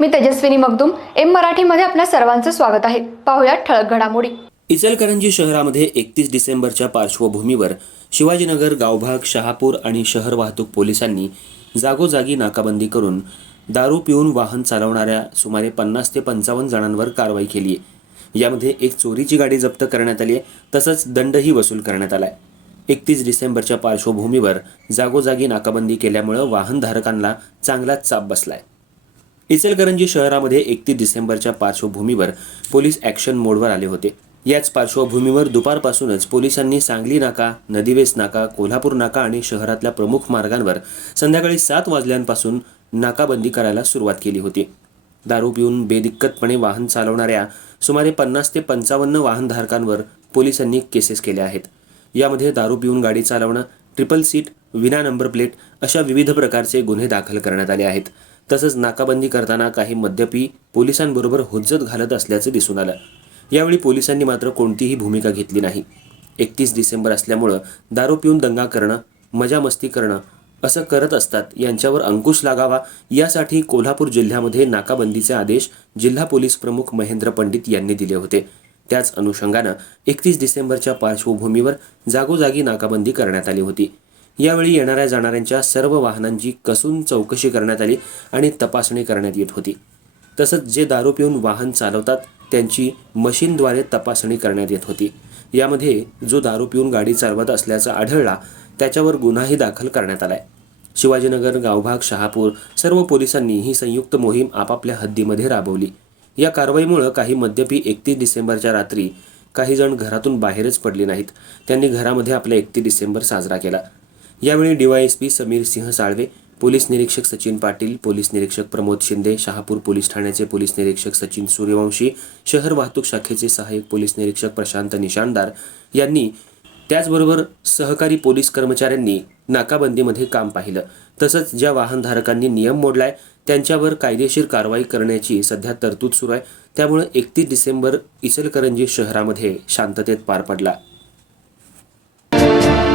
मी Tejaswini Magdum M मराठीमध्ये आपल्या सर्वांचं स्वागत आहे. पाहुयात ठळक घडामोडी. इचलकरंजी शहरामध्ये एकतीस डिसेंबरच्या पार्श्वभूमीवर शिवाजीनगर गावभाग शहापूर आणि शहर वाहतूक पोलिसांनी जागोजागी नाकाबंदी करून दारू पिऊन वाहन चालवणाऱ्या सुमारे पन्नास ते पंचावन्न जणांवर कारवाई केली आहे. यामध्ये एक चोरीची गाडी जप्त करण्यात आली आहे तसंच दंडही वसूल करण्यात आलाय एकतीस डिसेंबरच्या पार्श्वभूमीवर जागोजागी नाकाबंदी केल्यामुळं वाहनधारकांना चांगलाच चाप बसलाय. इचलकरंजी शहरामध्ये एकतीस डिसेंबरच्या पार्श्वभूमीवर पोलीस ॲक्शन मोडवर आले होते. याच पार्श्वभूमीवर दुपारपासूनच पोलिसांनी सांगली नाका नदीवेस नाका कोल्हापूर नाका आणि शहरातल्या प्रमुख मार्गांवर संध्याकाळी सात वाजल्यांपासून नाकाबंदी करायला सुरुवात केली होती. दारू पिऊन बेदिक्कतपणे वाहन चालवणाऱ्या सुमारे पन्नास ते पंचावन्न वाहनधारकांवर पोलिसांनी केसेस केल्या आहेत. यामध्ये दारू पिऊन गाडी चालवणं ट्रिपल सीट विना नंबर प्लेट अशा विविध प्रकारचे गुन्हे दाखल करण्यात आले आहेत. तसंच नाकाबंदी करताना काही मद्यपी पोलिसांबरोबर हुज्जत घालत असल्याचं दिसून आलं. यावेळी पोलिसांनी मात्र कोणतीही भूमिका घेतली नाही. एकतीस डिसेंबर असल्यामुळं दारू पिऊन दंगा करणं मजा मस्ती करणं असं करत असतात यांच्यावर अंकुश लागावा यासाठी कोल्हापूर जिल्ह्यामध्ये नाकाबंदीचे आदेश जिल्हा पोलीस प्रमुख महेंद्र पंडित यांनी दिले होते. त्याच अनुषंगानं एकतीस डिसेंबरच्या पार्श्वभूमीवर जागोजागी नाकाबंदी करण्यात आली होती. यावेळी येणाऱ्या जाणाऱ्यांच्या सर्व वाहनांची कसून चौकशी करण्यात आली आणि तपासणी करण्यात येत होती. तसंच जे दारू पिऊन वाहन चालवतात त्यांची मशीनद्वारे तपासणी करण्यात येत होती. यामध्ये जो दारू पिऊन गाडी चालवत असल्याचा आढळला त्याच्यावर गुन्हाही दाखल करण्यात आलाय. शिवाजीनगर गावभाग शहापूर सर्व पोलिसांनी ही संयुक्त मोहीम आपापल्या हद्दीमध्ये राबवली. या कारवाईमुळं काही मद्यपी एकतीस डिसेंबरच्या रात्री काही जण घरातून बाहेरच पडले नाहीत. त्यांनी घरामध्ये आपला एकतीस डिसेंबर साजरा केला. यावेळी डीवायएसपी समीर सिंह साळवे पोलीस निरीक्षक सचिन पाटील पोलीस निरीक्षक प्रमोद शिंदे शहापूर पोलीस ठाण्याचे पोलीस निरीक्षक सचिन सूर्यवंशी शहर वाहतूक शाखेचे सहाय्यक पोलीस निरीक्षक प्रशांत निशानदार यांनी त्याचबरोबर सहकारी पोलीस कर्मचाऱ्यांनी नाकाबंदीमध्ये काम पाहिलं. तसंच ज्या वाहनधारकांनी नियम मोडलाय त्यांच्यावर कायदेशीर कारवाई करण्याची सध्या तरतूद सुरू आहे. त्यामुळे एकतीस डिसेंबर इचलकरंजी शहरामध्ये शांततेत पार पडला.